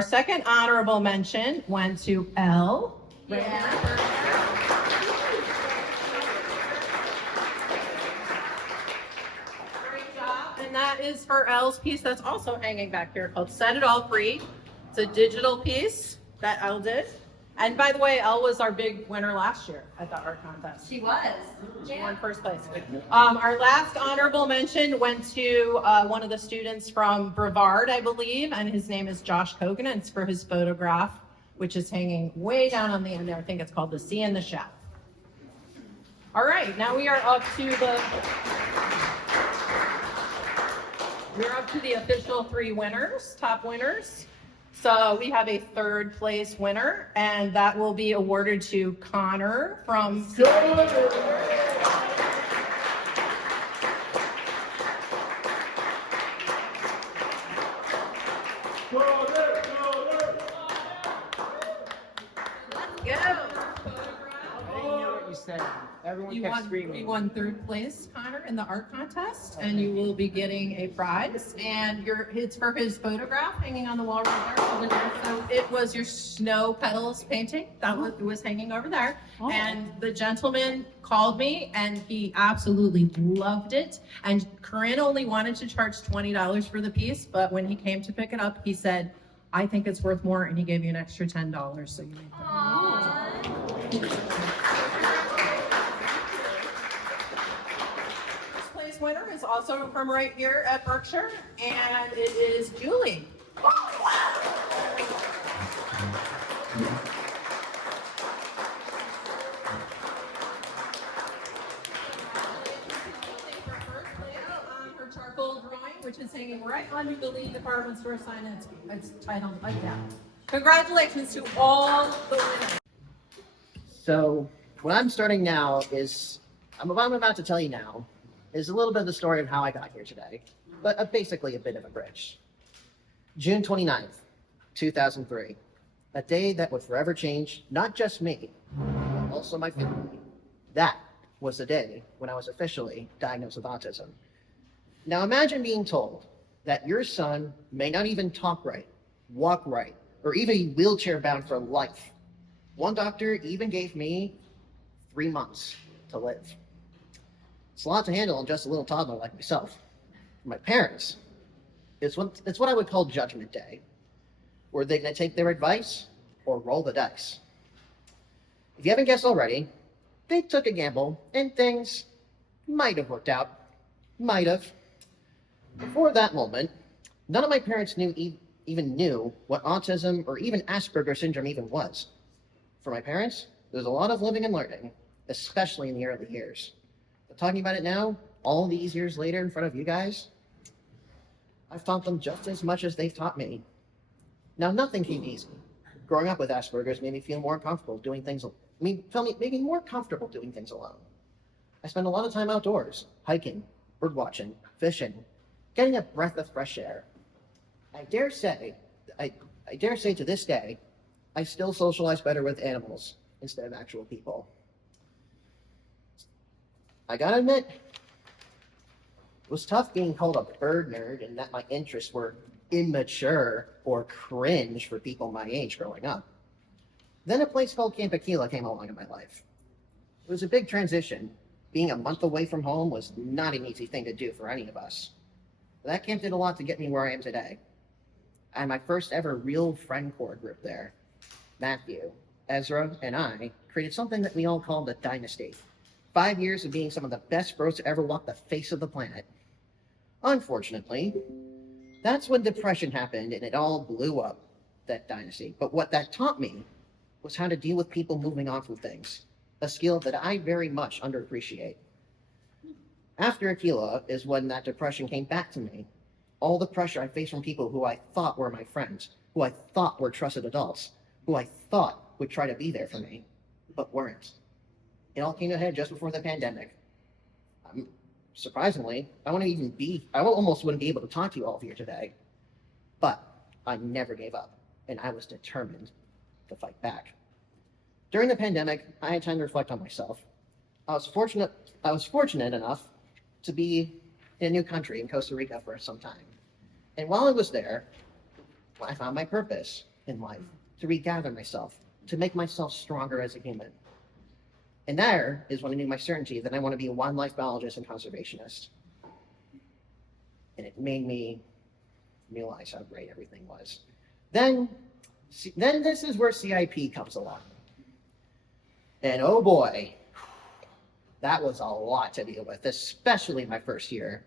Our second honorable mention went to Elle. Yeah. Great job. And that is for Elle's piece that's also hanging back here called Set It All Free. It's a digital piece that Elle did. And by the way, Elle was our big winner last year at the art contest. She was. She won first place. Our last honorable mention went to one of the students from Brevard, I believe, and his name is Josh Kogan, and it's for his photograph, which is hanging way down on the end there. I think it's called The Sea and the Chef. All right, now we are up to the official 3 winners, top winners. So we have a 3rd place winner, and that will be awarded to Connor from CIP. Everyone You kept won, screaming. you won 3rd place, Connor, in the art contest, and you will be getting a prize. And it's for his photograph hanging on the wall right there over there. So it was your snow petals painting that was hanging over there. Oh. And the gentleman called me, and he absolutely loved it. And Corinne only wanted to charge $20 for the piece, but when he came to pick it up, he said, "I think it's worth more," and he gave you an extra $10. So you made that. Winner is also from right here at Berkshire, and it is Julie. Her charcoal drawing, which is hanging right under the Lee department store sign. It's titled Adapt. Congratulations to all the winners. So what I'm starting now is, what I'm about to tell you now is a little bit of the story of how I got here today, but basically a bit of a bridge. June 29th, 2003, a day that would forever change not just me, but also my family. That was the day when I was officially diagnosed with autism. Now imagine being told that your son may not even talk right, walk right, or even be wheelchair bound for life. One doctor even gave me 3 months to live. It's a lot to handle on just a little toddler like myself. For my parents, it's what I would call Judgment Day. Were they going to take their advice or roll the dice? If you haven't guessed already, they took a gamble and things might have worked out. Might have. Before that moment, none of my parents even knew what autism or even Asperger's syndrome even was. For my parents, there's a lot of living and learning, especially in the early years. But talking about it now, all these years later in front of you guys, I've taught them just as much as they've taught me. Now, nothing came easy. Growing up with Asperger's made me feel more comfortable doing things, made me more comfortable doing things alone. I spend a lot of time outdoors, hiking, bird watching, fishing, getting a breath of fresh air. I dare say to this day, I still socialize better with animals instead of actual people. I gotta admit, it was tough being called a bird nerd and that my interests were immature or cringe for people my age growing up. Then a place called Camp Aquila came along in my life. It was a big transition. Being a month away from home was not an easy thing to do for any of us. But that camp did a lot to get me where I am today. I had my first ever real friend core group there. Matthew, Ezra, and I created something that we all called a dynasty. 5 years of being some of the best bros to ever walk the face of the planet. Unfortunately, that's when depression happened and it all blew up, that dynasty. But what that taught me was how to deal with people moving on from things, a skill that I very much underappreciate. After Aquila is when that depression came back to me. All the pressure I faced from people who I thought were my friends, who I thought were trusted adults, who I thought would try to be there for me, but weren't. It all came to a head just before the pandemic. Surprisingly, I almost wouldn't be able to talk to you all here today, but I never gave up, and I was determined to fight back. During the pandemic, I had time to reflect on myself. I was fortunate enough to be in a new country in Costa Rica for some time. And while I was there, I found my purpose. in life, to regather myself, to make myself stronger as a human. And there is when I knew my certainty that I want to be a wildlife biologist and conservationist. And it made me realize how great everything was. Then this is where CIP comes along. And oh boy, that was a lot to deal with, especially my first year.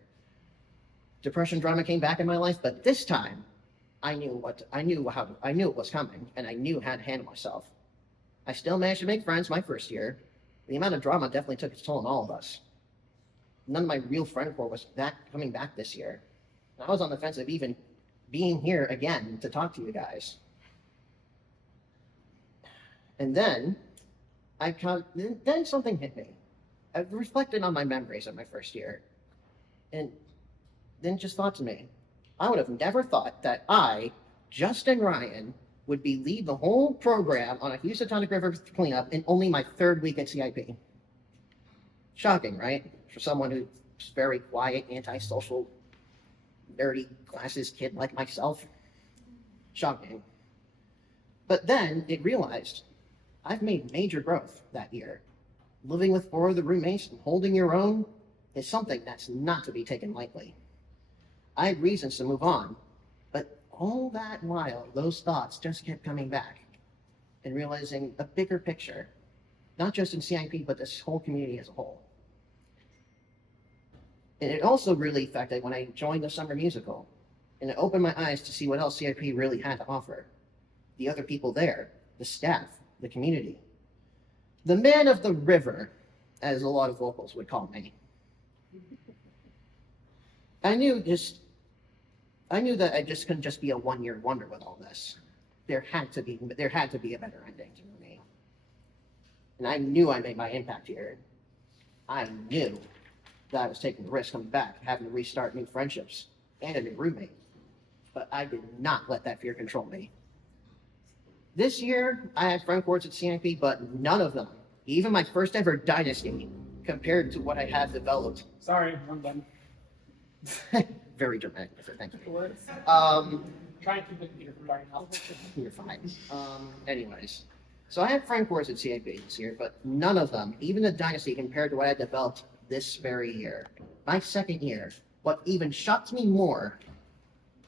Depression drama came back in my life, but this time I knew it was coming, and I knew how to handle myself. I still managed to make friends my first year. The amount of drama definitely took its toll on all of us. None of my real friend core was coming back this year. I was on the fence of even being here again to talk to you guys. And then then something hit me. I reflected on my memories of my first year, and then just thought to me, I would have never thought that I, Justin Ryan, would lead the whole program on a Housatonic River cleanup in only my third week at CIP. Shocking, right? For someone who's very quiet, antisocial, nerdy classes kid like myself. Shocking. But then it realized I've made major growth that year. Living with 4 of the roommates and holding your own is something that's not to be taken lightly. I had reasons to move on, but all that while, those thoughts just kept coming back and realizing a bigger picture, not just in CIP, but this whole community as a whole. And it also really affected when I joined the summer musical, and it opened my eyes to see what else CIP really had to offer. The other people there, the staff, the community. The man of the river, as a lot of locals would call me. I knew that I just couldn't just be a one-year wonder with all this. There had to be a better ending to me. And I knew I made my impact here. I knew that I was taking the risk coming back, having to restart new friendships and a new roommate. But I did not let that fear control me. This year, I had friend courts at CIP, but none of them, even my first ever dynasty, compared to what I have developed. Sorry, I'm done. Very dramatic, thank you. Try and keep it here from dark out. You're fine. Anyways, so I had friend courts at CIP this year, but none of them, even the dynasty, compared to what I developed this very year. My second year, what even shocked me more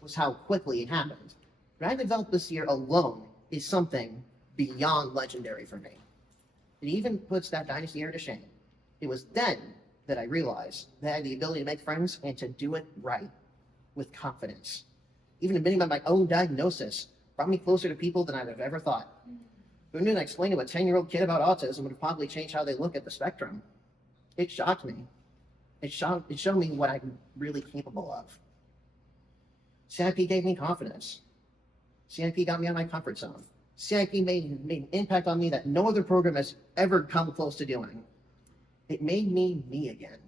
was how quickly it happened. What I developed this year alone is something beyond legendary for me. It even puts that dynasty era to shame. It was then that I realized that I had the ability to make friends and to do it right, with confidence. Even admitting that my own diagnosis brought me closer to people than I would have ever thought. Who knew that explaining to a 10-year-old kid about autism would have probably changed how they look at the spectrum? It shocked me. It showed me what I'm really capable of. CIP gave me confidence. CIP got me out of my comfort zone. CIP made an impact on me that no other program has ever come close to doing. It made me me again.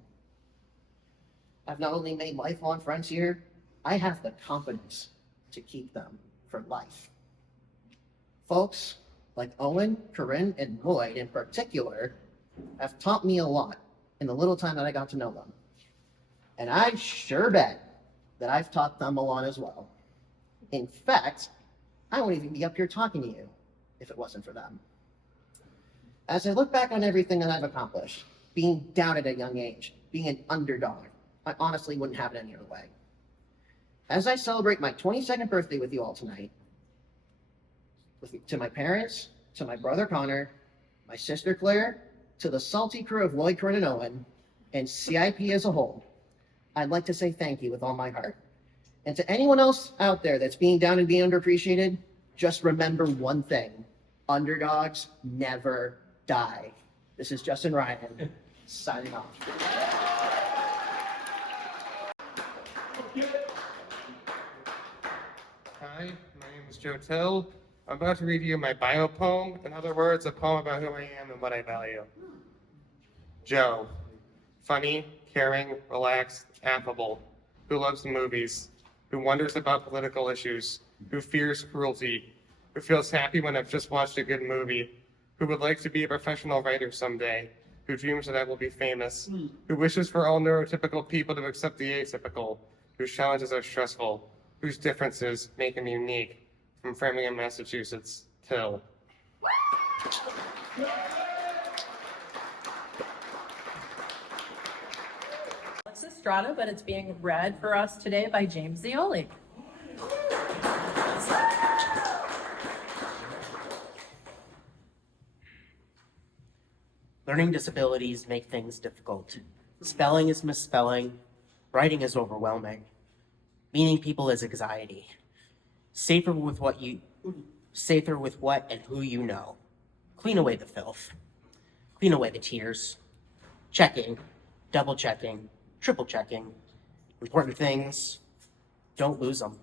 I've not only made lifelong friends here, I have the confidence to keep them for life. Folks like Owen, Corinne, and Lloyd in particular have taught me a lot in the little time that I got to know them. And I sure bet that I've taught them a lot as well. In fact, I wouldn't even be up here talking to you if it wasn't for them. As I look back on everything that I've accomplished, being down at a young age, being an underdog, I honestly wouldn't have it any other way. As I celebrate my 22nd birthday with you all tonight, to my parents, to my brother Connor, my sister Claire, to the salty crew of Lloyd, Corinne, and Owen, and CIP as a whole, I'd like to say thank you with all my heart. And to anyone else out there that's being down and being underappreciated, just remember one thing: underdogs never die. This is Justin Ryan, signing off. Hi, my name is Joe Till. I'm about to read you my bio poem. In other words, a poem about who I am and what I value. Joe. Funny, caring, relaxed, affable, who loves the movies, who wonders about political issues, who fears cruelty, who feels happy when I've just watched a good movie, who would like to be a professional writer someday, who dreams that I will be famous, who wishes for all neurotypical people to accept the atypical, whose challenges are stressful, whose differences make him unique. from Framingham, Massachusetts, Till. Alex Estrada, but it's being read for us today by James Zioli. Learning disabilities make things difficult. Spelling is misspelling. Writing is overwhelming. Meeting people is anxiety. Safer with what and who you know. Clean away the filth. Clean away the tears. Checking, double checking, triple checking. Important things, don't lose them.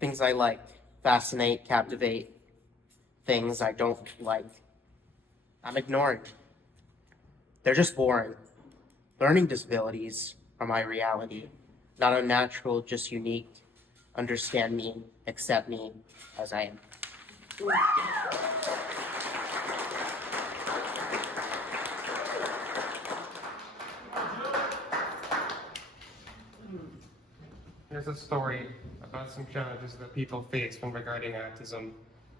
Things I like, fascinate, captivate. Things I don't like, I'm ignoring. They're just boring. Learning disabilities are my reality. Not unnatural, just unique. Understand me, accept me as I am. Here's a story about some challenges that people face when regarding autism.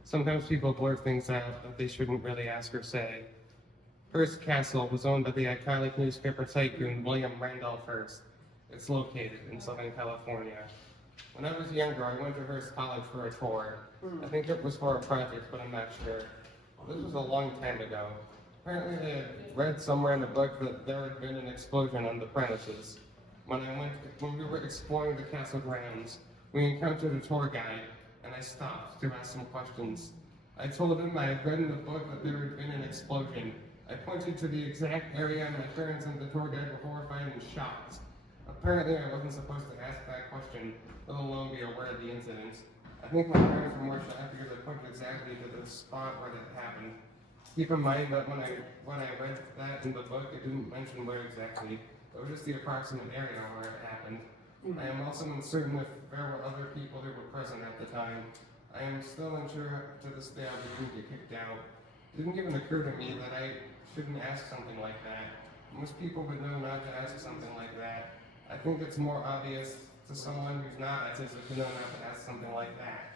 Sometimes people blurt things out that they shouldn't really ask or say. Hearst Castle was owned by the iconic newspaper tycoon William Randolph Hearst. It's located in Southern California. When I was younger, I went to Hearst College for a tour. I think it was for a project, but I'm not sure. This was a long time ago. Apparently, I had read somewhere in the book that there had been an explosion on the premises. When we were exploring the castle grounds, we encountered a tour guide, and I stopped to ask some questions. I told him I had read in the book that there had been an explosion. I pointed to the exact area, and my parents and the tour guide were horrified and shocked. Apparently, I wasn't supposed to ask that question, let alone be aware of the incident. I think my parents were more shocked because I pointed exactly to the spot where it happened. Keep in mind that when I read that in the book, it didn't mention where exactly. It was just the approximate area where it happened. I am also uncertain if there were other people who were present at the time. I am still unsure to this day I didn't get kicked out. It didn't even occur to me that I shouldn't ask something like that. Most people would know not to ask something like that. I think it's more obvious to someone who's not autistic to know not to ask something like that.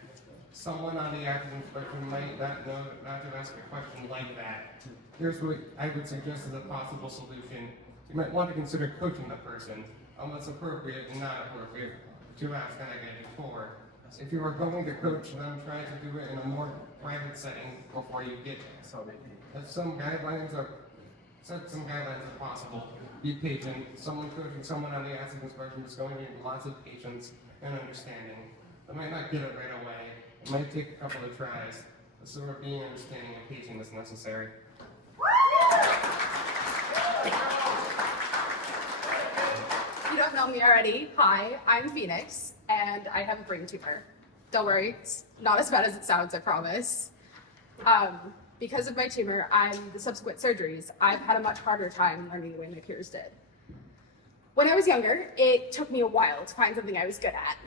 Someone on the autism spectrum might not know not to ask a question like that. Here's what I would suggest as a possible solution. You might want to consider coaching the person on what's appropriate and not appropriate to ask and again before. If you are going to coach them, try to do it in a more private setting before you get there. So if set some guidelines if possible. Be patient. Someone coaching someone on the autism spectrum is going to need lots of patience and understanding. They might not get it right away. It might take a couple of tries. But sort of being understanding and patient is necessary. You don't know me already. Hi, I'm Phoenix, and I have a brain tumor. Don't worry, it's not as bad as it sounds, I promise. Because of my tumor and the subsequent surgeries, I've had a much harder time learning the way my peers did. When I was younger, it took me a while to find something I was good at.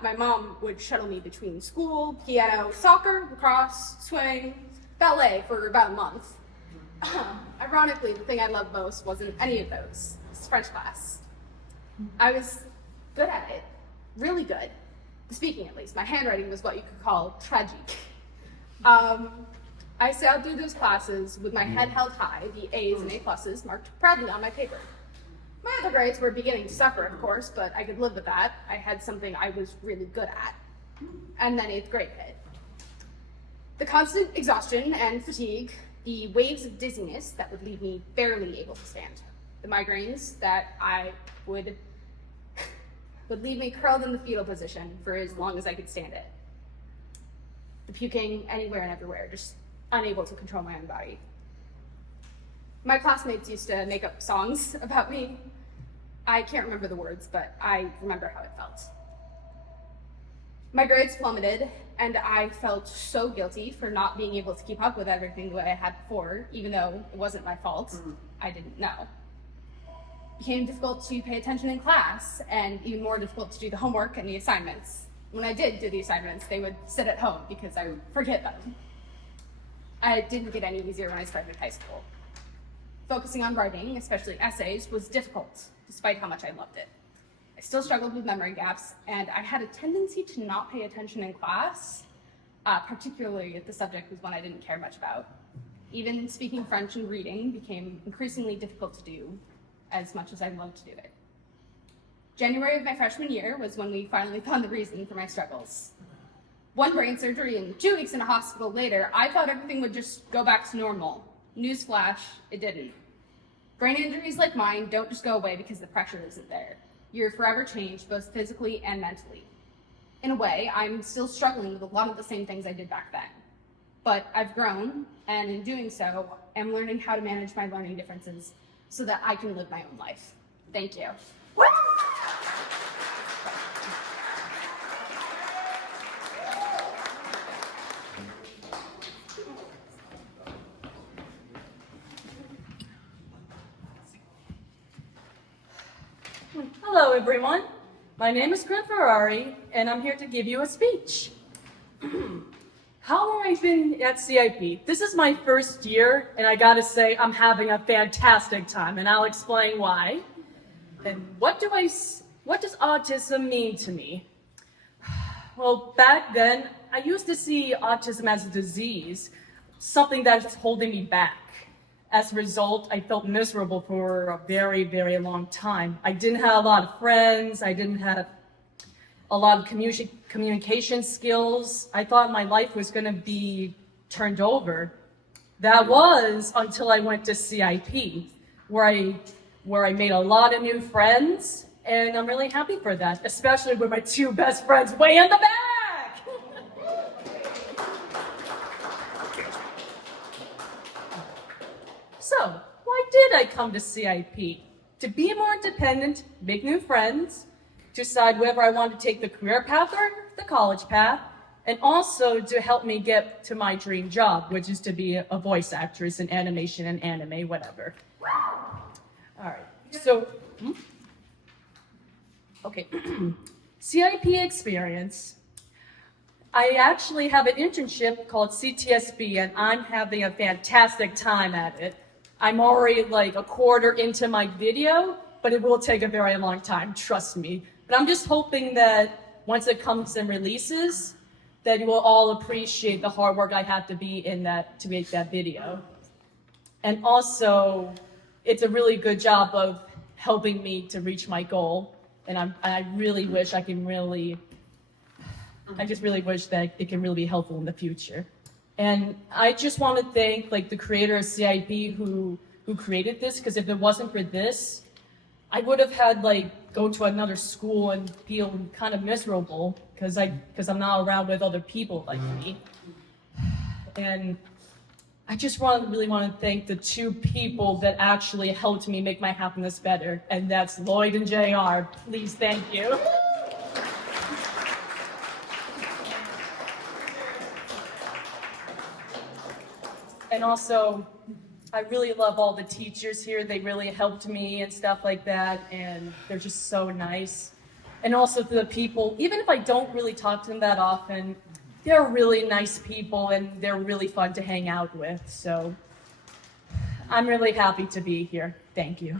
My mom would shuttle me between school, piano, soccer, lacrosse, swimming, ballet for about a month. Ironically, the thing I loved most wasn't any of those. It was French class. I was good at it, really good. Speaking at least, my handwriting was what you could call tragic. I sailed through those classes with my head held high, the A's and A+ marked proudly on my paper. My other grades were beginning to suffer, of course, but I could live with that. I had something I was really good at. And then 8th grade hit. The constant exhaustion and fatigue, the waves of dizziness that would leave me barely able to stand, the migraines that would leave me curled in the fetal position for as long as I could stand it. The puking anywhere and everywhere, just unable to control my own body. My classmates used to make up songs about me. I can't remember the words, but I remember how it felt. My grades plummeted, and I felt so guilty for not being able to keep up with everything the way I had before, even though it wasn't my fault. I didn't know. It became difficult to pay attention in class, and even more difficult to do the homework and the assignments. When I did do the assignments, they would sit at home because I would forget them. I didn't get any easier when I started high school. Focusing on writing, especially essays, was difficult, despite how much I loved it. I still struggled with memory gaps, and I had a tendency to not pay attention in class, particularly if the subject was one I didn't care much about. Even speaking French and reading became increasingly difficult to do, as much as I loved to do it. January of my freshman year was when we finally found the reason for my struggles. One brain surgery and 2 weeks in a hospital later, I thought everything would just go back to normal. Newsflash, it didn't. Brain injuries like mine don't just go away because the pressure isn't there. You're forever changed, both physically and mentally. In a way, I'm still struggling with a lot of the same things I did back then. But I've grown, and in doing so, am learning how to manage my learning differences so that I can live my own life. Thank you. Hello, everyone. My name is Chris Ferrari, and I'm here to give you a speech. How long have I been at CIP? This is my first year, and I gotta say, I'm having a fantastic time, and I'll explain why. And what does autism mean to me? Well, back then, I used to see autism as a disease, something that's holding me back. As a result, I felt miserable for a very, very long time. I didn't have a lot of friends. I didn't have a lot of communication skills. I thought my life was going to be turned over. That was until I went to CIP, where I made a lot of new friends, and I'm really happy for that, especially with my 2 best friends way in the back. So, why did I come to CIP? To be more independent, make new friends, decide whether I want to take the career path or the college path, and also to help me get to my dream job, which is to be a voice actress in animation and anime, whatever. All right, so, okay, CIP experience. I actually have an internship called CTSB, and I'm having a fantastic time at it. I'm already like a quarter into my video, but it will take a very long time, trust me. But I'm just hoping that once it comes and releases, that you will all appreciate the hard work I had to be in that to make that video. And also, it's a really good job of helping me to reach my goal. And I really wish I just really wish that it can really be helpful in the future. And I just want to thank like the creator of CIP who created this, because if it wasn't for this, I would have had like go to another school and feel kind of miserable because I'm not around with other people like me. And I just really want to thank the 2 people that actually helped me make my happiness better, and that's Lloyd and JR. Please, thank you. And also, I really love all the teachers here. They really helped me and stuff like that, and they're just so nice. And also to the people, even if I don't really talk to them that often, they're really nice people and they're really fun to hang out with. So I'm really happy to be here. Thank you.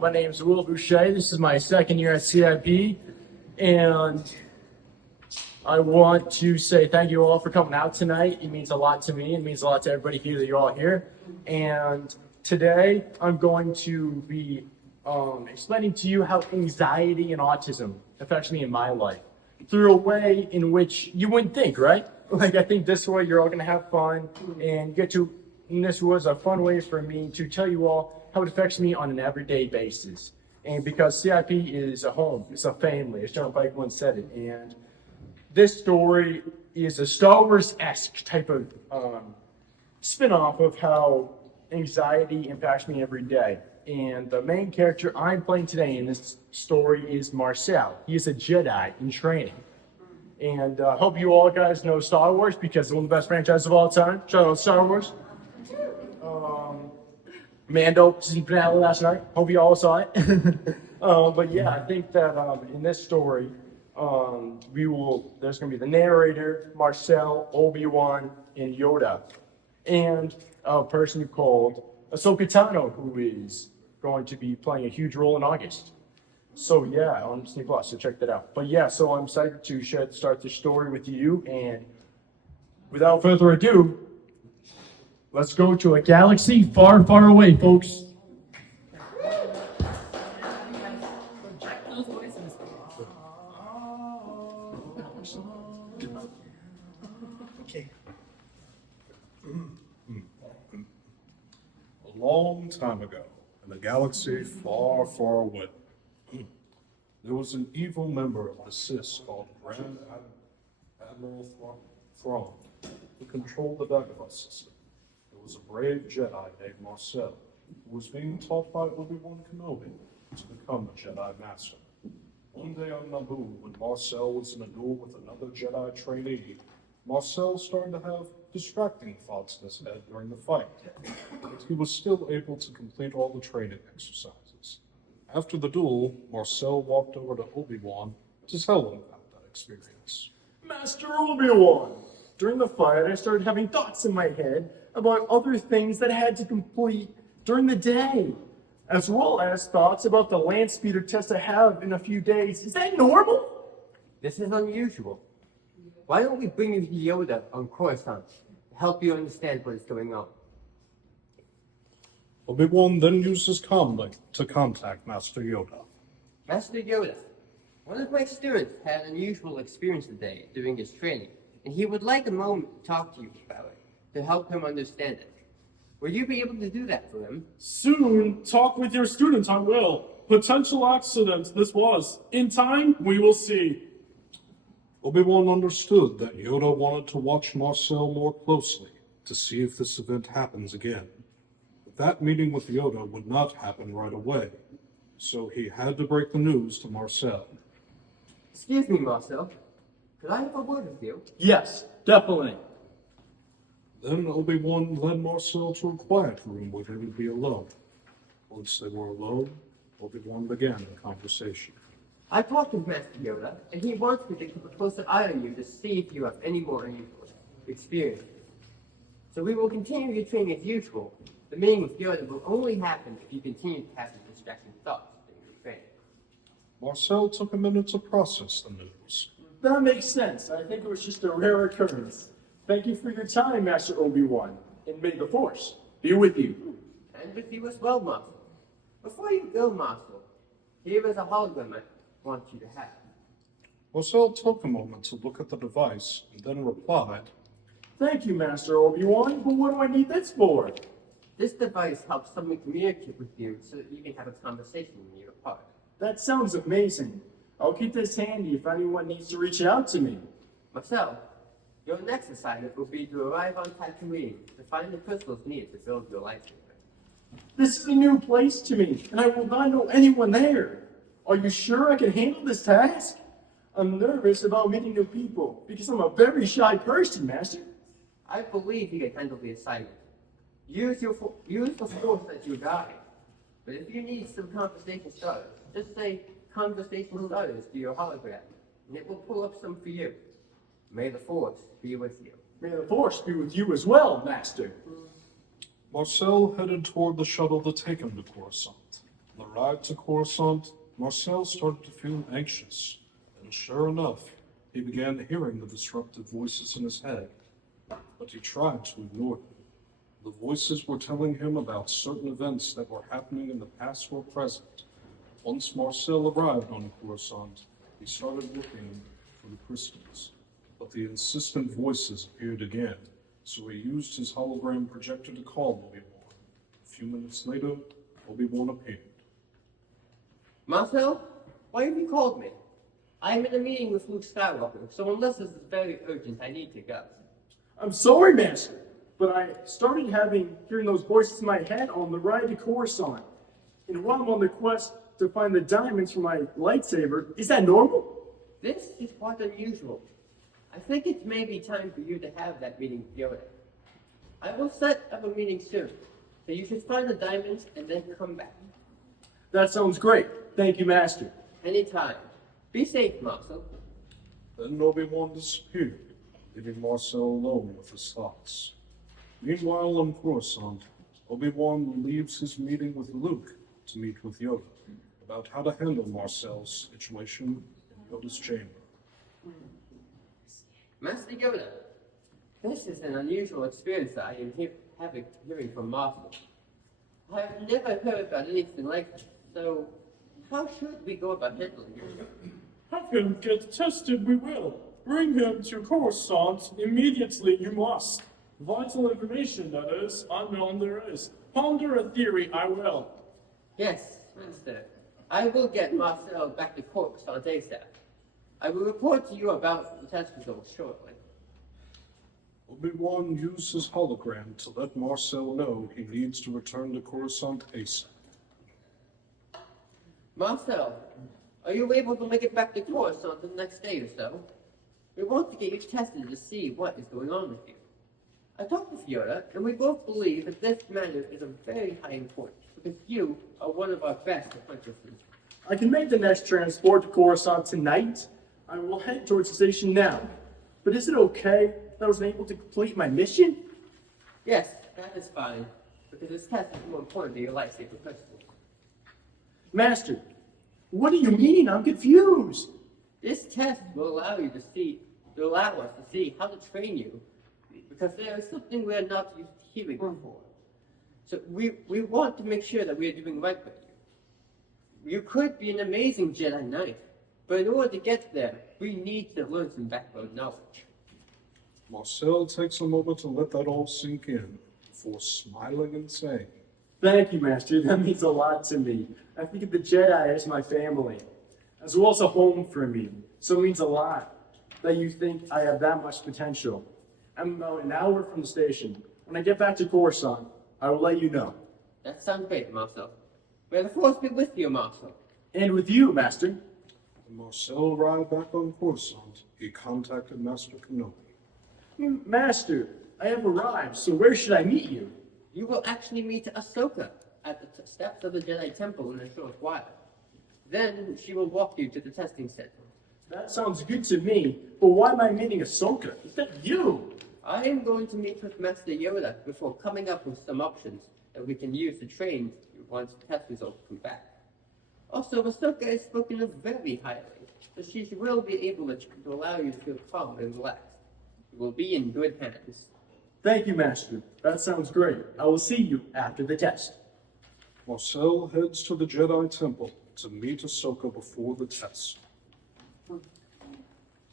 My name is Will Boucher. This is my 2nd year at CIP, and I want to say thank you all for coming out tonight. It means a lot to me. It means a lot to everybody here that you're all here. And today I'm going to be explaining to you how anxiety and autism affects me in my life through a way in which you wouldn't think, right? Like, I think this way you're all going to have fun and and this was a fun way for me to tell you all how it affects me on an everyday basis. And because CIP is a home, it's a family, as John Pike once said it. And this story is a Star Wars-esque type of spin-off of how anxiety impacts me every day. And the main character I'm playing today in this story is Marcel. He is a Jedi in training. And I hope you all guys know Star Wars, because it's one of the best franchises of all time. Shout out Star Wars. Mando season finale last night. Hope you all saw it. But yeah, I think that in this story, there's going to be the narrator, Marcel, Obi-Wan, and Yoda, and a person called Ahsoka Tano, who is going to be playing a huge role in August. So yeah, on Disney Plus, so check that out. But yeah, so I'm excited to start this story with you, and without further ado, let's go to a galaxy far, far away, folks. Okay. A long time ago, in a galaxy far, far away, there was an evil member of the CIS called Admiral Thrawn, who controlled the Dagobah system. There was a brave Jedi named Marcel, who was being taught by Obi-Wan Kenobi to become a Jedi Master. One day on Naboo, when Marcel was in a duel with another Jedi trainee, Marcel started to have distracting thoughts in his head during the fight, but he was still able to complete all the training exercises. After the duel, Marcel walked over to Obi-Wan to tell him about that experience. Master Obi-Wan! During the fight, I started having thoughts in my head about other things that I had to complete during the day, as well as thoughts about the land speeder test I have in a few days. Is that normal? This is unusual. Why don't we bring you Yoda on Coruscant to help you understand what is going on? Obi-Wan then used his comlink to contact Master Yoda. Master Yoda, one of my students had an unusual experience today during his training, and he would like a moment to talk to you about it, to help him understand it. Will you be able to do that for him? Soon, talk with your students, I will. Potential accident this was. In time, we will see. Obi-Wan understood that Yoda wanted to watch Marcel more closely to see if this event happens again. But that meeting with Yoda would not happen right away, so he had to break the news to Marcel. Excuse me, Marcel. Could I have a word with you? Yes, definitely. Then Obi-Wan led Marcel to a quiet room where they would be alone. Once they were alone, Obi-Wan began the conversation. I talked with Master Yoda, and he wants me to keep a closer eye on you to see if you have any more unusual experiences. So we will continue your training as usual. The meeting with Yoda will only happen if you continue to have the distracting thoughts during your training. Marcel took a minute to process the news. That makes sense. I think it was just a rare occurrence. Thank you for your time, Master Obi-Wan, and may the Force be with you. And with you as well, Master. Before you go, Master, here is a hologram I want you to have. Marcel took a moment to look at the device and then replied, Thank you, Master Obi-Wan, but what do I need this for? This device helps someone communicate with you so that you can have a conversation when you're apart. That sounds amazing. I'll keep this handy if anyone needs to reach out to me. Marcel, your next assignment will be to arrive on Tatooine to find the crystals needed to build your lightsaber. This is a new place to me, and I will not know anyone there. Are you sure I can handle this task? I'm nervous about meeting new people because I'm a very shy person, Master. I believe you can handle the assignment. Use the Force as your guide. But if you need some conversation starters, just say conversation starters to your hologram, and it will pull up some for you. May the Force be with you. May the Force be with you as well, Master. Marcel headed toward the shuttle to take him to Coruscant. On the ride to Coruscant, Marcel started to feel anxious, and sure enough, he began hearing the disruptive voices in his head. But he tried to ignore them. The voices were telling him about certain events that were happening in the past or present. Once Marcel arrived on Coruscant, he started looking for the crystals. But the insistent voices appeared again, so he used his hologram projector to call Obi-Wan. A few minutes later, Obi-Wan appeared. Marcel, why have you called me? I am in a meeting with Luke Skywalker, so unless this is very urgent, I need to go. I'm sorry, Master, but I started hearing those voices in my head on the ride to Coruscant. And while I'm on the quest to find the diamonds for my lightsaber, is that normal? This is quite unusual. I think it may be time for you to have that meeting with Yoda. I will set up a meeting soon, so you should find the diamonds and then come back. That sounds great. Thank you, Master. Anytime. Be safe, Marcel. Then Obi-Wan disappeared, leaving Marcel alone with his thoughts. Meanwhile, on Coruscant, Obi-Wan leaves his meeting with Luke to meet with Yoda about how to handle Marcel's situation in Yoda's chamber. Master Yoda, this is an unusual experience that I am hearing from Marcel. I have never heard about anything like this, so how should we go about handling it? Have him get tested, we will. Bring him to Coruscant immediately, you must. Vital information, that is, unknown there is. Ponder a theory, I will. Yes, Master. I will get Marcel back to Coruscant ASAP. I will report to you about the test results shortly. Obi-Wan used his hologram to let Marcel know he needs to return to Coruscant ASAP. Marcel, are you able to make it back to Coruscant the next day or so? We want to get you tested to see what is going on with you. I talked with Yoda, and we both believe that this matter is of very high importance, because you are one of our best apprentices. I can make the next transport to Coruscant tonight. I will head towards the station now. But is it okay that I was able to complete my mission? Yes, that is fine, because this test is more important than your lightsaber crystal. Master, what do you mean? I'm confused. This test will allow us to see how to train you, because there is something we are not used to hearing before. So we want to make sure that we are doing right by you. You could be an amazing Jedi Knight, but in order to get there, we need to learn some background knowledge. Marcel takes a moment to let that all sink in before smiling and saying, Thank you, Master. That means a lot to me. I think of the Jedi as my family, as well as a home for me. So it means a lot that you think I have that much potential. I'm about an hour from the station. When I get back to Coruscant, I will let you know. That sounds great, Marcel. May the Force be with you, Marcel. And with you, Master. when Marcel arrived back on Coruscant, he contacted Master Kenobi. Master, I have arrived, so where should I meet you? You will actually meet Ahsoka at the steps of the Jedi Temple in a short while. Then she will walk you to the testing center. That sounds good to me, but why am I meeting Ahsoka? Is that you? I am going to meet with Master Yoda before coming up with some options that we can use to train you once the test results come back. Also, Ahsoka is spoken of very highly, so she will be able to allow you to feel calm and relaxed. You will be in good hands. Thank you, Master. That sounds great. I will see you after the test. Marcel heads to the Jedi Temple to meet Ahsoka before the test.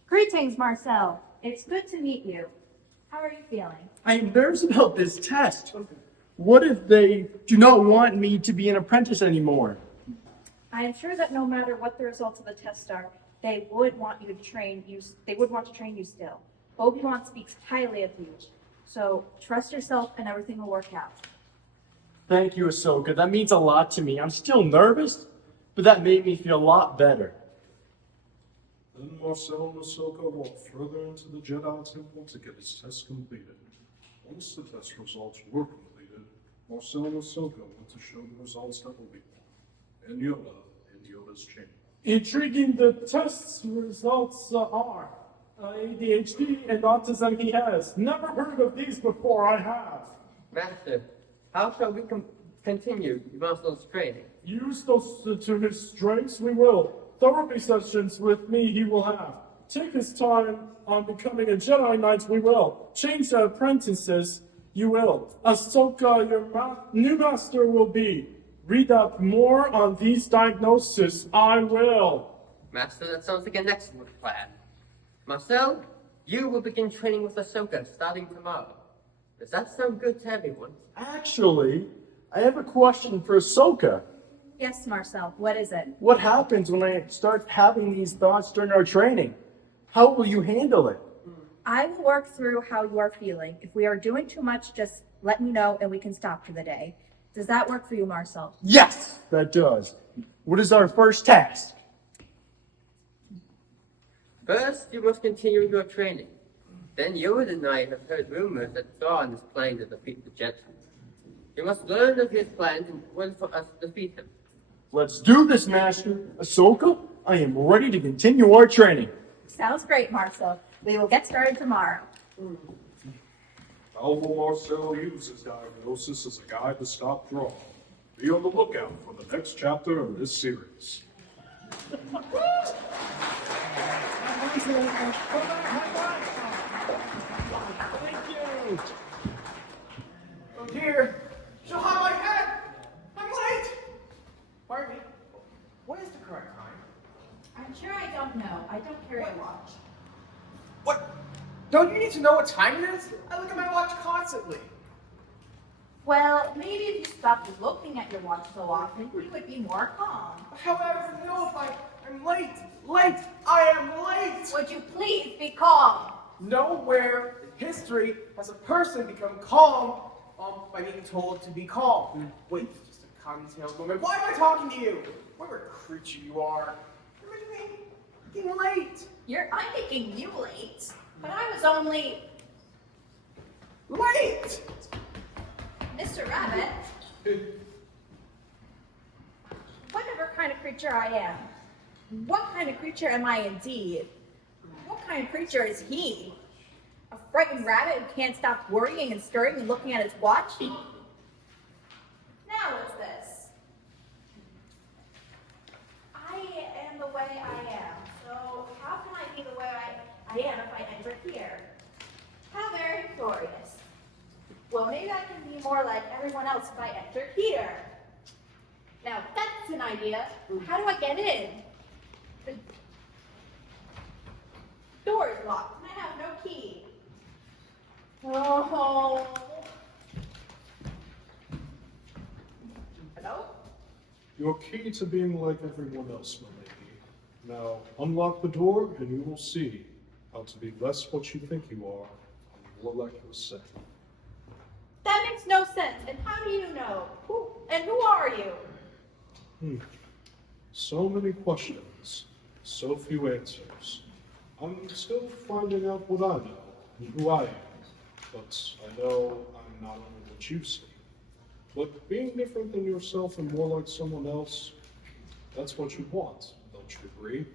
Greetings, Marcel. It's good to meet you. How are you feeling? I am nervous about this test. What if they do not want me to be an apprentice anymore? I am sure that no matter what the results of the test are, they would want to train you still. Obi-Wan speaks highly of you. So trust yourself and everything will work out. Thank you, Ahsoka. That means a lot to me. I'm still nervous, but that made me feel a lot better. Then Marcel and Ahsoka walk further into the Jedi Temple to get his test completed. Once the test results were completed, Marcel and Ahsoka went to show the results to Obi-Wan and Yoda in Yoda's chamber. Intriguing the test results are. ADHD and autism he has. Never heard of these before, I have. Master, how shall we continue Marcel's training? Use those to his strengths, we will. Therapy sessions with me he will have. Take his time on becoming a Jedi Knight, we will. Change the apprentices, you will. Ahsoka, your new master will be. Read up more on these diagnoses, I will. Master, that sounds like an excellent plan. Marcel, you will begin training with Ahsoka starting tomorrow. Does that sound good to everyone? Actually, I have a question for Ahsoka. Yes, Marcel. What is it? What happens when I start having these thoughts during our training? How will you handle it? I will work through how you are feeling. If we are doing too much, just let me know and we can stop for the day. Does that work for you, Marcel? Yes, that does. What is our first task? First, you must continue your training. Then Yoda and I have heard rumors that Thrawn is planning to defeat the Jedi. You must learn of his plans in order for us to defeat him. Let's do this, Master. Ahsoka, I am ready to continue our training. Sounds great, Marcel. We will get started tomorrow. Alvo Marcel uses diagnosis as a guide to stop drawing. Be on the lookout for the next chapter of this series. Thank you. Oh dear. She'll have my head. I'm late. Pardon me. What is the correct time? I'm sure I don't know. I don't carry a watch. What? Don't you need to know what time it is? I look at my watch constantly. Well, maybe if you stopped looking at your watch so often, you would be more calm. How would I ever know if I'm late? Late! I am late! Would you please be calm? Nowhere in history has a person become calm by being told to be calm. Wait, just a cottontail moment. Why am I talking to you? What a creature you are. You're making me getting late. I'm making you late, but I was only Late! Mr. Rabbit. Whatever kind of creature I am, what kind of creature am I indeed? What kind of creature is he? A frightened rabbit who can't stop worrying and stirring and looking at his watch? Now what's this? I am the way I am, so how can I be the way I am if I enter here? How very curious. Well, maybe I can be more like everyone else if I enter here. Now, that's an idea. How do I get in? The door is locked, and I have no key. Oh. Hello? You're key to being like everyone else, my lady. Now, unlock the door, and you will see how to be less what you think you are, and more like yourself. That makes no sense. And how do you know? Who are you? So many questions, so few answers. I'm still finding out what I know and who I am, but I know I'm not only what you see. But being different than yourself and more like someone else, that's what you want, don't you agree?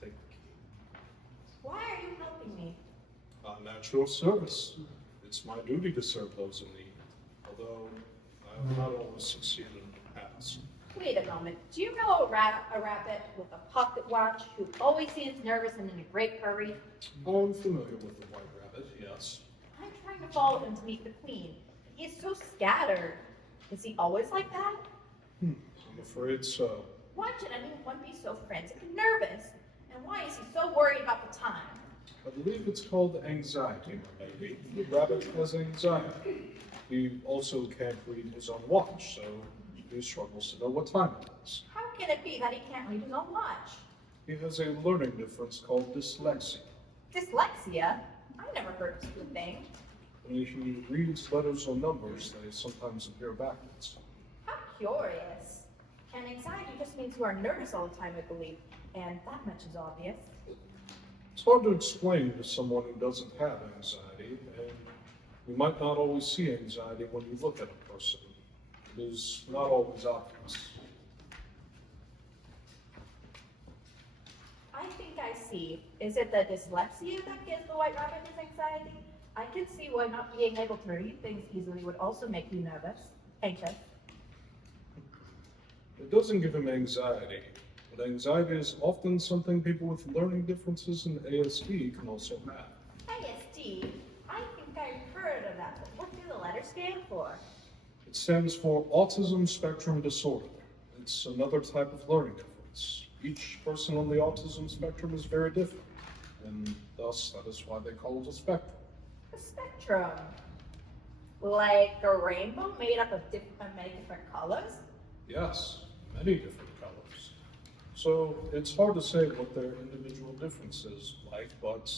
Take the key. Why are you helping me? I'm at your service. It's my duty to serve those in need, although I have not always succeeded in the past. Wait a moment. Do you know a rabbit with a pocket watch who always seems nervous and in a great hurry? I'm familiar with the white rabbit, yes. I'm trying to follow him to meet the queen. He is so scattered. Is he always like that? I'm afraid so. Why should anyone be so frantic and nervous? And why is he so worried about the time? I believe it's called anxiety, my baby. The rabbit has anxiety. He also can't read his own watch, so he struggles to know what time it is. How can it be that he can't read his own watch? He has a learning difference called dyslexia. Dyslexia? I never heard of such a thing. When he reads letters or numbers, they sometimes appear backwards. How curious. And anxiety just means you are nervous all the time, I believe. And that much is obvious. It's hard to explain to someone who doesn't have anxiety, and you might not always see anxiety when you look at a person. It is not always obvious. I think I see. Is it the dyslexia that gives the white rabbit his anxiety? I can see why not being able to read things easily would also make you nervous, anxious. It doesn't give him anxiety, but anxiety is often something people with learning differences in ASD can also have. ASD? I think I've heard of that, but what do the letters stand for? It stands for Autism Spectrum Disorder. It's another type of learning difference. Each person on the autism spectrum is very different, and thus that is why they call it a spectrum. A spectrum. Like a rainbow made up of many different colors? Yes, many different colors. So it's hard to say what their individual difference is like, but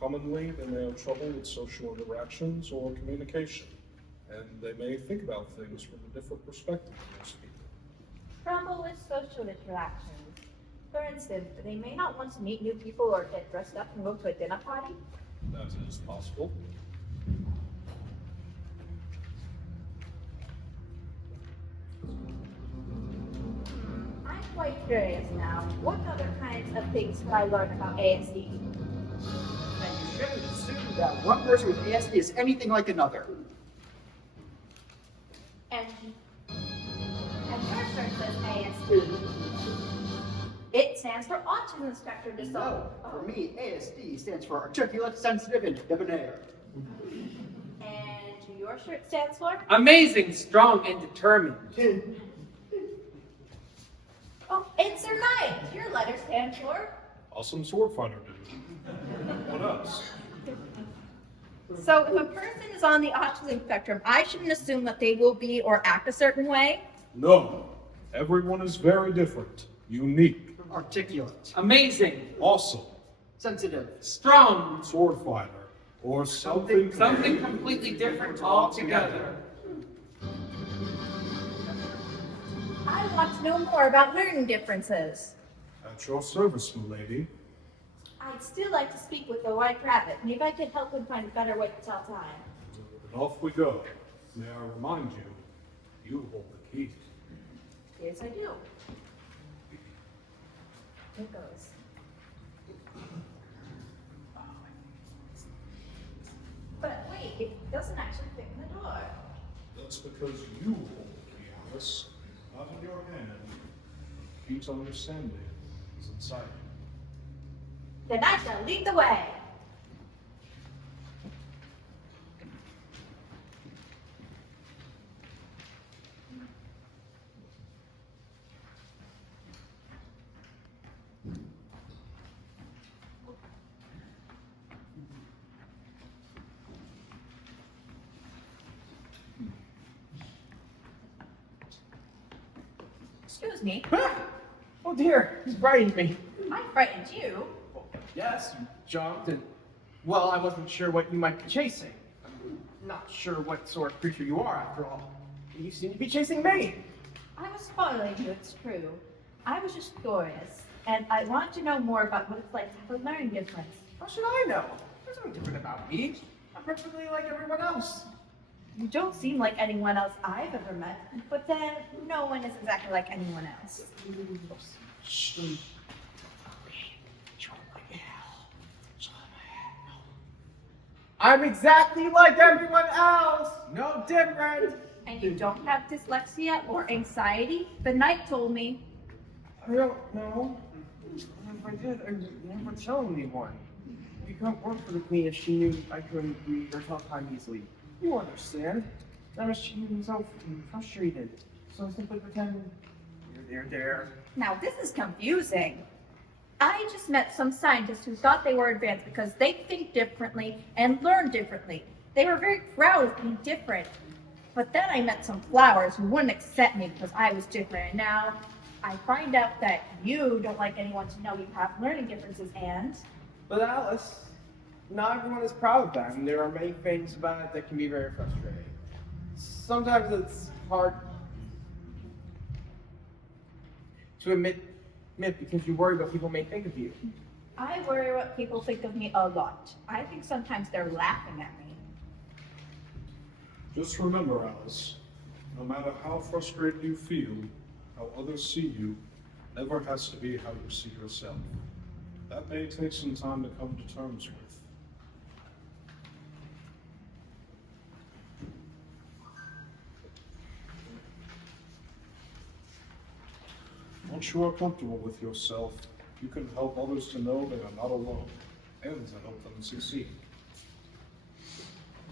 commonly they may have trouble with social interactions or communication, and they may think about things from a different perspective than most people. Trouble with social interactions. For instance, they may not want to meet new people or get dressed up and go to a dinner party. That is possible. I'm quite curious now. What other kinds of things could I learn about ASD? shouldn't assume that one person with ASD is anything like another. And your shirt says ASD. It stands for Autism Spectrum Disorder. No, for me, ASD stands for Articulate, Sensitive, and Debonair. And your shirt stands for? Amazing, strong, and determined. Oh, it's your night. Your letter stands for? Awesome sword fighter, dude. What else? So if a person is on the autism spectrum, I shouldn't assume that they will be or act a certain way? No. Everyone is very different. Unique. Articulate. Amazing, Awesome. Sensitive. strong, Sword fighter. Or something. something completely different altogether. I want to know more about learning differences. At your service, milady. I'd still like to speak with the white rabbit. Maybe I could help him find a better way to tell time. And off we go. May I remind you, you hold the key. Yes, I do. Here goes. But wait, it doesn't actually fit in the door. That's because you hold the key, Alice. Not in your hand. Key to understanding is inside you. Then I shall lead the way. Excuse me. Oh dear, he's frightened me. I frightened you. Yes, you jumped and, well, I wasn't sure what you might be chasing. I'm not sure what sort of creature you are, after all. You seem to be chasing me. I was following you, it's true. I was just curious, and I want to know more about what it's like to have a learning difference. How should I know? There's nothing different about me. I'm perfectly like everyone else. You don't seem like anyone else I've ever met, but then no one is exactly like anyone else. I'm exactly like everyone else. No different. And you don't have dyslexia or anxiety? The knight told me. I don't know. If I did, I'd never tell anyone. You couldn't work for the queen if she knew I couldn't read or tell time easily. You understand. That was she was so frustrated. So I simply pretend there. Now this is confusing. I just met some scientists who thought they were advanced because they think differently and learn differently. They were very proud of being different. But then I met some flowers who wouldn't accept me because I was different. And now I find out that you don't like anyone to know you have learning differences and... But Alice, not everyone is proud of that, and there are many things about it that can be very frustrating. Sometimes it's hard to admit because you worry what people may think of you. I worry what people think of me a lot. I think sometimes they're laughing at me. Just remember, Alice, no matter how frustrated you feel, how others see you never has to be how you see yourself. That may take some time to come to terms with. Once you are comfortable with yourself, you can help others to know they are not alone, and to help them succeed.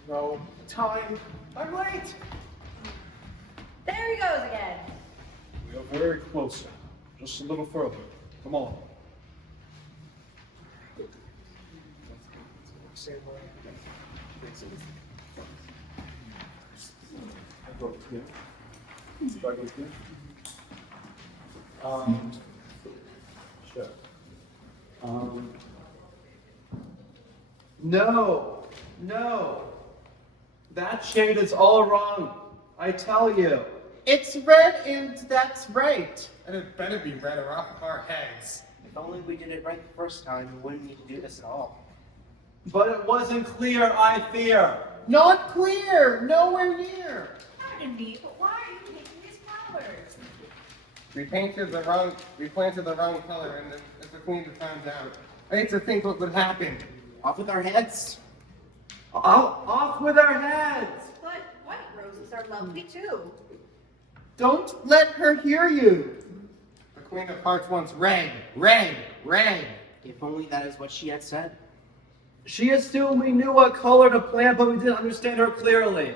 No time. I'm late. There he goes again. We are very close now. Just a little further. Come on. Sure. No. That shade is all wrong. I tell you. It's red and that's right. And it better be red or off of our heads. If only we did it right the first time, we wouldn't need to do this at all. But it wasn't clear, I fear. Not clear! Nowhere near! Pardon me, but why are you taking these flowers? We planted the wrong color, and it's the queen that found out. I hate to think what would happen. Off with our heads. Off with our heads. But white roses are lovely too. Don't let her hear you. The Queen of Hearts wants red, red, red. If only that is what she had said. She assumed we knew what color to plant, but we didn't understand her clearly.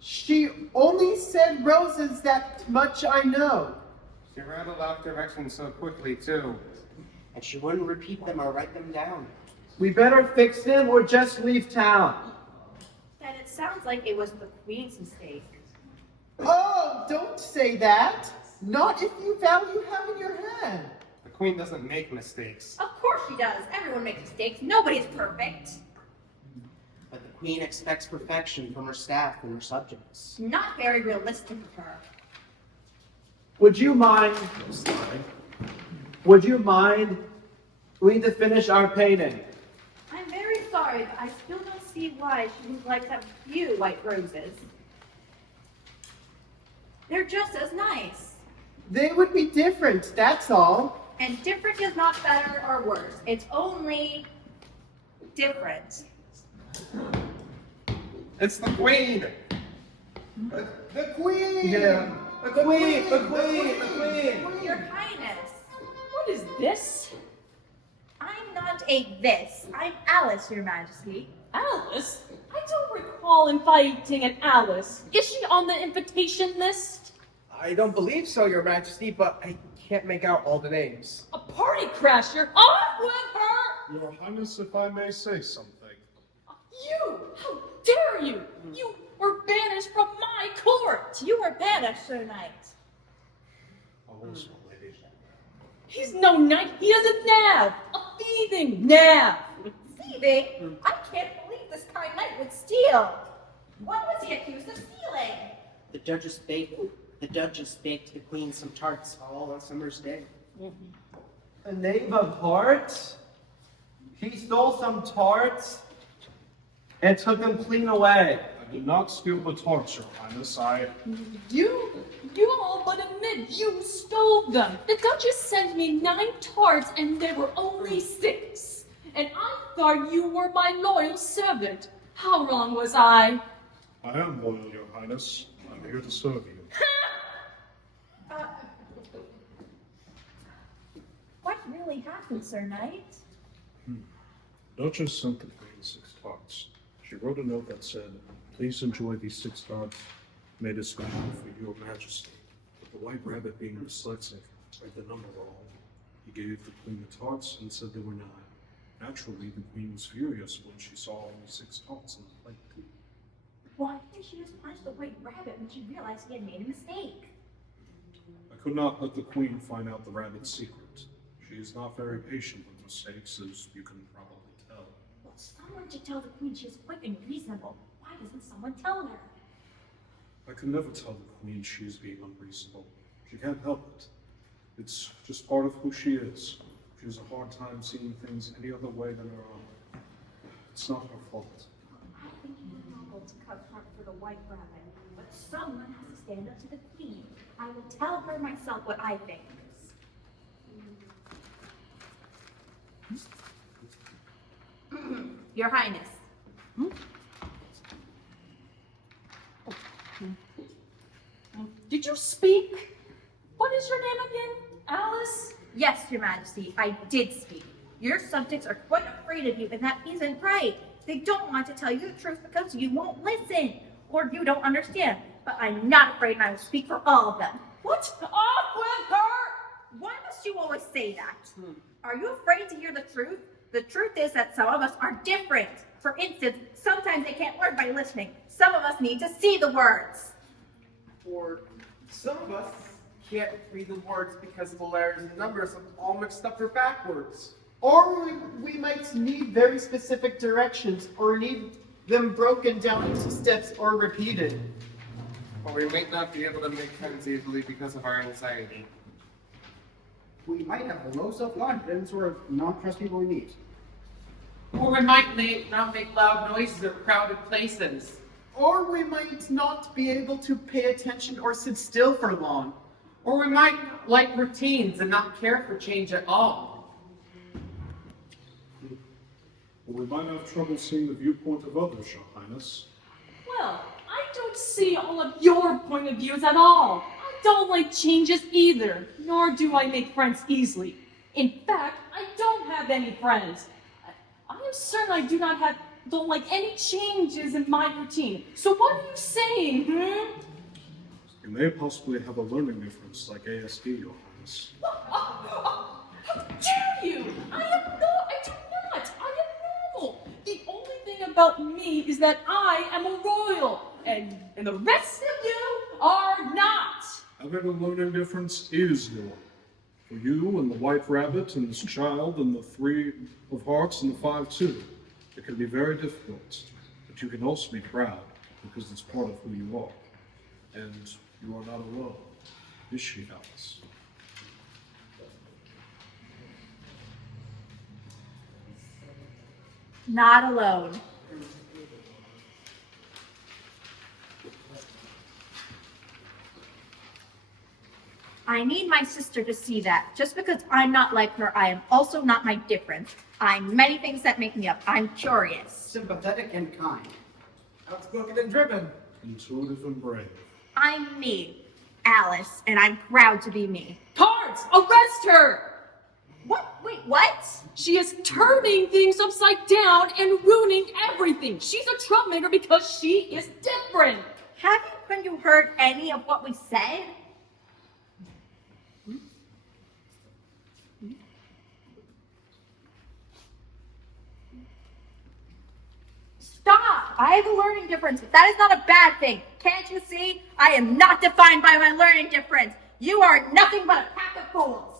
She only said roses, that much I know. She rattled off directions so quickly, too. And she wouldn't repeat them or write them down. We better fix them or just leave town. And it sounds like it was the Queen's mistake. Oh, don't say that. Not if you value having your hand. The Queen doesn't make mistakes. Of course she does. Everyone makes mistakes. Nobody's perfect. But the Queen expects perfection from her staff and her subjects. Not very realistic of her. Would you mind? Would you mind? We need to finish our painting. I'm very sorry, but I still don't see why she would like to have a few white roses. They're just as nice. They would be different, that's all. And different is not better or worse. It's only different. It's the Queen! The Queen! Yeah. The Queen! The Queen! The Queen! Your Highness, What is this? I'm not a this. I'm Alice, Your Majesty. Alice? I don't recall inviting an Alice. Is she on the invitation list? I don't believe so, Your Majesty, but I can't make out all the names. A party crasher? Off with her! Your Highness, if I may say something. You! How dare you! You were banished from my court! You were banished, Sir Knight. Also, lady. He's no knight, he is a nav! A thieving nav! Thieving? I can't believe this kind knight would steal. What was he accused of stealing? The Duchess baked the Queen some tarts all on summer's day. A knave of hearts? He stole some tarts and took them clean away. I did not steal the tarts, Your Highness. You all but admit you stole them. The Duchess sent me 9 tarts and there were only 6. And I thought you were my loyal servant. How wrong was I? I am loyal, Your Highness. I'm here to serve you. What really happened, Sir Knight? Duchess sent the Queen 6 tarts. She wrote a note that said, "Please enjoy these 6 tarts made especially for Your Majesty." But the White Rabbit, being dyslexic, read the number wrong. He gave the Queen the tarts and said they were 9. Naturally, the Queen was furious when she saw only 6 tarts on the plate. Why didn't she just punish the white rabbit when she realized he had made a mistake? I could not let the Queen find out the rabbit's secret. She is not very patient with mistakes, as you can probably tell. Well, someone should tell the Queen she is quite unreasonable. Why doesn't someone tell her? I could never tell the Queen she is being unreasonable. She can't help it. It's just part of who she is. She has a hard time seeing things any other way than her own. It's not her fault. I think it's noble to cut front for the white rabbit, but someone has to stand up to the Queen. I will tell her myself what I think. Your Highness. Did you speak? What is your name again? Alice? Yes, Your Majesty, I did speak. Your subjects are quite afraid of you, and that isn't right. They don't want to tell you the truth because you won't listen, or you don't understand. But I'm not afraid, and I will speak for all of them. What? Off with her! Why must you always say that? Are you afraid to hear the truth? The truth is that some of us are different. For instance, sometimes they can't learn by listening. Some of us need to see the words. Or some of us can't read the words because the letters and numbers are all mixed up or backwards. Or we might need very specific directions, or need them broken down into steps or repeated. Or we might not be able to make friends easily because of our anxiety. We might have low self-confidence or not trust people we meet. Or we might not make loud noises at crowded places. Or we might not be able to pay attention or sit still for long. Or we might like routines and not care for change at all. Or we might have trouble seeing the viewpoint of others, Your Highness. Well, I don't see all of your point of views at all. I don't like changes either, nor do I make friends easily. In fact, I don't have any friends. I am certain I don't like any changes in my routine. So what are you saying, You may possibly have a learning difference like ASD, Your Highness. How dare you? I do not. I am normal. The only thing about me is that I am a royal, and the rest of you are not. Having a learning difference is normal. For you and the White Rabbit and this child and the Three of Hearts and the 5-2, it can be very difficult, but you can also be proud because it's part of who you are. And you are not alone, is she, Alice? Not alone. I need my sister to see that. Just because I'm not like her, I am also not my difference. I'm many things that make me up. I'm curious. Sympathetic and kind. Outspoken and driven. Intuitive and brave. I'm me, Alice, and I'm proud to be me. Cards, arrest her! What? Wait, what? She is turning things upside down and ruining everything. She's a troublemaker because she is different. Haven't you heard any of what we said? Stop! I have a learning difference, but that is not a bad thing. Can't you see? I am not defined by my learning difference. You are nothing but a pack of fools.